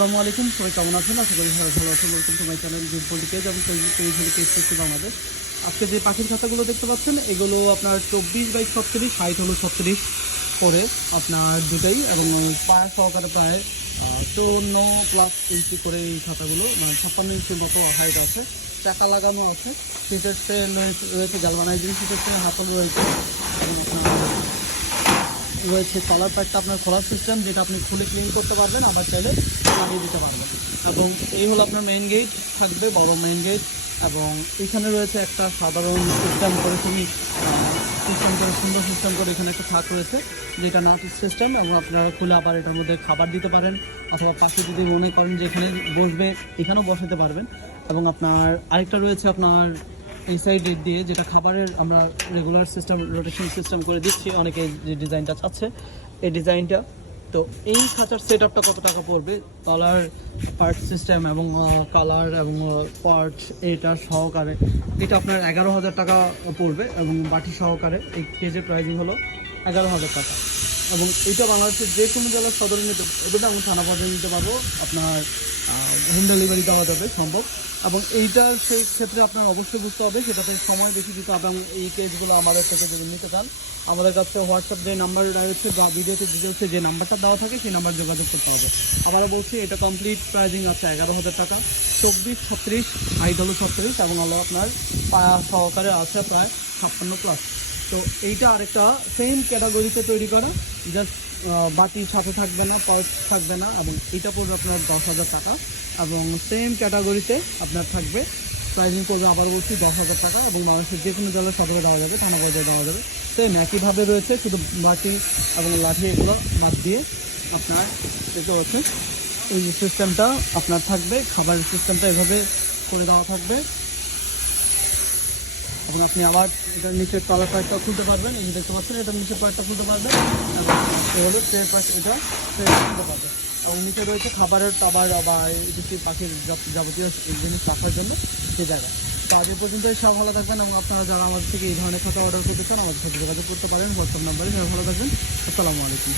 আসসালামু আলাইকুম, সবাই কেমন আছেন? আশা করি সবাই ভালো আছেন। Welcome to channel good politics আমি টেলিভিশনে কেস করছি বাংলাদেশ। আজকে যে পাখির খাতাগুলো দেখতে পাচ্ছেন, এগুলো আপনার চব্বিশ বাই ছত্রিশ, হাইট হলো ছত্রিশ করে আপনার দুটোই, এবং পায়া সহকারে প্রায় চৌন্ন প্লাস ইঞ্চি করে এই খাতাগুলো মানে ছাপ্পান্ন ইঞ্চির মতো হাইট আছে। চাকা লাগানো আছে। সিটেক্সে রয়েছে গ্যালভানাইজিং সিটেক্সে হাতল রয়েছে। এবং আপনার রয়েছে কলার প্যাকটা আপনার খোলার সিস্টেম যেটা আপনি খুলে ক্লিন করতে পারবেন, আবার চাইলে লাগিয়ে দিতে পারবেন। এবং এই হলো আপনার মেইন গেট থাকবে বড় মেইন গেট এবং এখানে রয়েছে একটা সাধারণ সিস্টেম করে খুবই সিস্টেম করে, সুন্দর সিস্টেম করে এখানে একটা থাক রয়েছে, যেটা নাট সিস্টেম এবং আপনারা খুলে আবার এটার মধ্যে খাবার দিতে পারেন অথবা পাশে যদি মনে করেন যে এখানে বসবে, এখানেও বসাতে পারবেন। এবং আপনার আরেকটা রয়েছে আপনার এই সাইড দিয়ে যেটা খাবারের আমরা রেগুলার সিস্টেম রোটেশন সিস্টেম করে দিচ্ছি, অনেকে যে ডিজাইনটা চাচ্ছে, এই ডিজাইনটা তো এই খাঁচার সেট আপটা কত টাকা পড়বে? তলার পার্ট সিস্টেম এবং কালার এবং পার্ট এটা সহকারে। এটা আপনার এগারো হাজার টাকা পড়বে এবং বাটি সহকারে। এই কেজের প্রাইজিং হলো এগারো হাজার টাকা। এবং এটা বাংলাদেশের যে কোনো জেলার সদরে নিতে এটা আমি থানা পর্যায়ে নিতে পারব। আপনার হোম ডেলিভারি দেওয়া যাবে, সম্ভব। এবং এইটার সেই ক্ষেত্রে আপনার অবশ্যই বুঝতে হবে, সেটাতে সময় বেশি দিতে হবে এবং এই কেসগুলো আমাদের থেকে যদি নিতে চান, আমাদের কাছে হোয়াটসঅ্যাপ যে নাম্বার রয়েছে বা ভিডিওতে ডিটেলসে যে নাম্বারটা দেওয়া থাকে, সেই নাম্বার যোগাযোগ করতে হবে। আবার বলছি, এটা কমপ্লিট প্রাইজিং আছে এগারো হাজার টাকা। চব্বিশ, ছত্রিশ হাইট ছত্রিশ এবং হলো আপনার সহকারে আছে প্রায় ছাপ্পান্ন প্লাস তো এইটা আরেকটা সেম ক্যাটাগরিতে তৈরি করা। জাস্ট বাটির সাথে থাকবে না পাউচ থাকবে না, এবং এটা পড়বে আপনার দশ হাজার টাকা। এবং সেম ক্যাটাগরিতে আপনার থাকবে প্রাইজিং করবে আবার বলছি দশ হাজার টাকা, এবং মানুষের যে কোনো জলের সদরে দেওয়া যাবে, থানা পর্যায়ে দেওয়া যাবে। সেম একইভাবে রয়েছে, শুধু বাটি এবং লাঠি এগুলো বাদ দিয়ে আপনার দেখতে পাচ্ছেন। এই সিস্টেমটা আপনার থাকবে, খাবারের সিস্টেমটা এভাবে করে দেওয়া থাকবে। এবং আপনি আবার এটার নিচের তলার পার্টটা খুলতে পারবেন, এই যে দেখতে পাচ্ছেন এটার নিচের পার্টটা খুলতে পারবেন। এবং হলো ট্রের পার্ট এটা ট্রে খুলতে পারবেন। এবং নিচে রয়েছে খাবারের টাবার বা এই পাখির যাবতীয় জিনিস রাখার জন্য সে জায়গা। তো আজ পর্যন্ত সব ভালো থাকবেন এবং আপনারা যারা আমাদের থেকে এই ধরনের খাতা অর্ডার করতে চান, আমাদের সাথে যোগাযোগ করতে পারেন। হোয়াটসঅ্যাপ নাম্বারে সবাই ভালো থাকবেন। আসসালামু আলাইকুম।